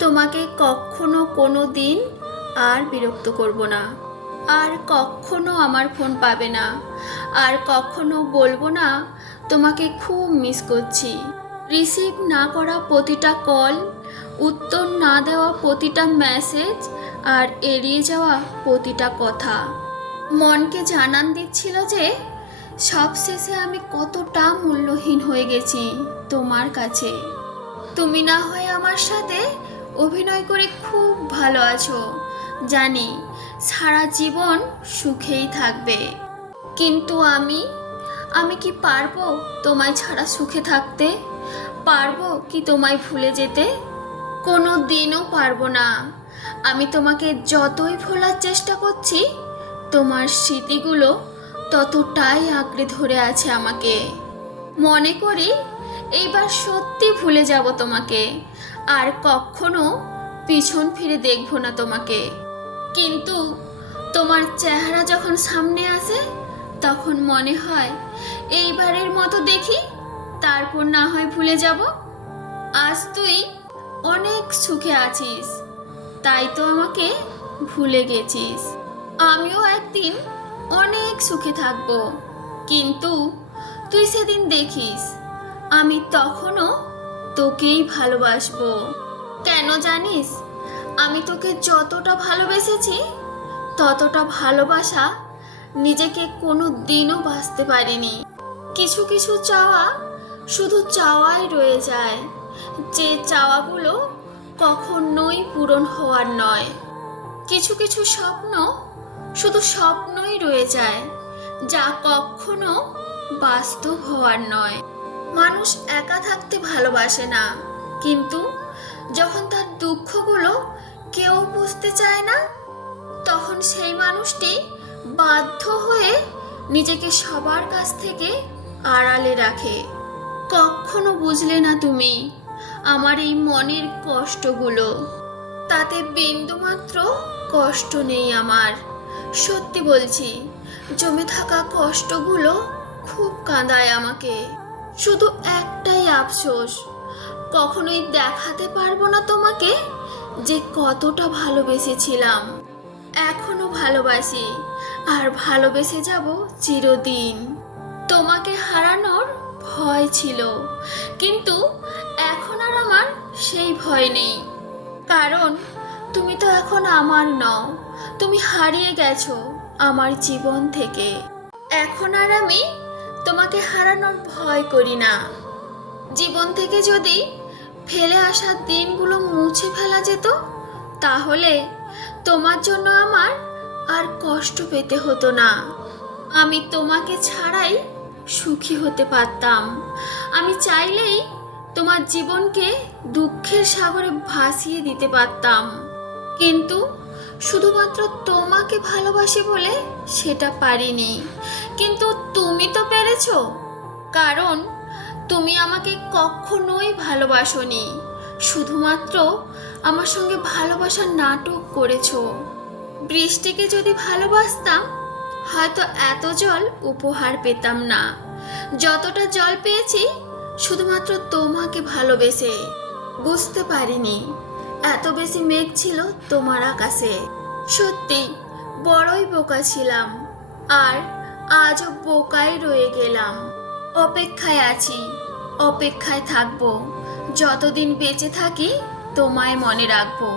তোমাকে কখনো কোনো দিন আর বিরক্ত করব না। আর কখনো আমার ফোন পাবে না। আর কখনো বলবো না তোমাকে খুব মিস করছি। রিসিভ না করা প্রতিটা কল, উত্তর না দেওয়া প্রতিটা মেসেজ, আর এড়িয়ে যাওয়া প্রতিটা কথা মনকে জানান দিচ্ছিল যে সবশেষে আমি কতটা মূল্যহীন হয়ে গেছি তোমার কাছে। তুমি না হয় আমার সাথে অভিনয় করে খুব ভালো আছো, জানি সারা জীবন সুখেই থাকবে, কিন্তু আমি কি পারবো তোমায় ছাড়া সুখে থাকতে? পারবো কি তোমায় ভুলে যেতে? কোনো দিনও পারবো না। আমি তোমাকে যতই ভোলার চেষ্টা করছি, তোমার স্মৃতিগুলো ততটাই আঁকড়ে ধরে আছে আমাকে। মনে করি এইবার সত্যি ভুলে যাব তোমাকে, আর কখনো পিছন ফিরে দেখবো না তোমাকে। কিন্তু তোমার চেহারা যখন সামনে আসে, তখন মনে হয় এইবারের মতো দেখি, তারপর না হয় ভুলে যাব। আজ তুই অনেক সুখে আছিস, তাই তো আমাকে ভুলে গেছিস। আমিও একদিন অনেক সুখে থাকব, কিন্তু তুই সেদিন দেখিস আমি তখনও তোকেই ভালোবাসবো। কেন জানিস? আমি তোকে যতটা ভালোবেসেছি, ততটা ভালোবাসা নিজেকে কোনো দিনও বাঁচতে পারিনি। কিছু কিছু চাওয়া শুধু চাওয়াই রয়ে যায়, যে চাওয়াগুলো কখনোই পূরণ হওয়ার নয়। কিছু কিছু স্বপ্ন শুধু স্বপ্নই রয়ে যায়, যা কখনো বাস্তব হওয়ার নয়। মানুষ একা থাকতে ভালোবাসে না, কিন্তু যখন তার দুঃখগুলো কেউ বুঝতে চায় না, তখন সেই মানুষটি বাধ্য হয়ে নিজেকে সবার কাছ থেকে আড়ালে রাখে। কখনো বুঝলে না তুমি আমার এই মনের কষ্টগুলো। তাতে বিন্দুমাত্র কষ্ট নেই আমার। সত্যি বলছি, জমে থাকা কষ্টগুলো খুব কাঁদায় আমাকে। শুধু একটাই আফসোস, কখনোই দেখাতে পারবো না তোমাকে যে কতটা ভালোবেসেছিলাম। এখনো ভালোবাসি, আর ভালোবেসে যাব চিরদিন। তোমাকে হারানোর ভয় ছিল, কিন্তু এখন আর আমার সেই ভয় নেই, কারণ তুমি তো এখন আমার নও। তুমি হারিয়ে গেছো আমার জীবন থেকে। এখন আর আমি তোমাকে হারানোর ভয় করি না। জীবন থেকে যদি ফেলে আসা দিনগুলো মুছে ফেলা যেত, তাহলে তোমার জন্য আমার আর কষ্ট পেতে হতো না। আমি তোমাকে ছাড়াই সুখী হতে পারতাম। আমি চাইলেই তোমার জীবনকে দুঃখের সাগরে ভাসিয়ে দিতে পারতাম, কিন্তু শুধুমাত্র তোমাকে ভালোবাসি বলে সেটা পারিনি। কিন্তু তুমি তো পেরেছো, কারণ তুমি আমাকে কখনোই ভালোবাসোনি, শুধুমাত্র আমার সঙ্গে ভালোবাসার নাটক করেছো। বৃষ্টিকে যদি ভালোবাসতাম, হয়তো এত জল উপহার পেতাম না, যতটা জল পেয়েছি শুধুমাত্র তোমাকে ভালোবেসে। বুঝতে পারিনি এত বেশি মেঘ ছিল তোমার আকাশে। সত্যি বড়ই বোকা ছিলাম, আর আজও বোকাই রয়ে গেলাম। অপেক্ষায় আছি, অপেক্ষায় থাকবো, যতদিন বেঁচে থাকি তোমায় মনে রাখবো।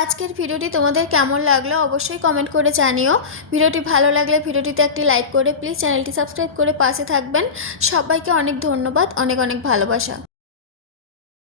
আজকের ভিডিওটি তোমাদের কেমন লাগলো অবশ্যই কমেন্ট করে জানিও। ভিডিওটি ভালো লাগলে ভিডিওটিতে একটি লাইক করে প্লিজ চ্যানেলটি সাবস্ক্রাইব করে পাশে থাকবেন। সবাইকে অনেক ধন্যবাদ, অনেক অনেক ভালোবাসা।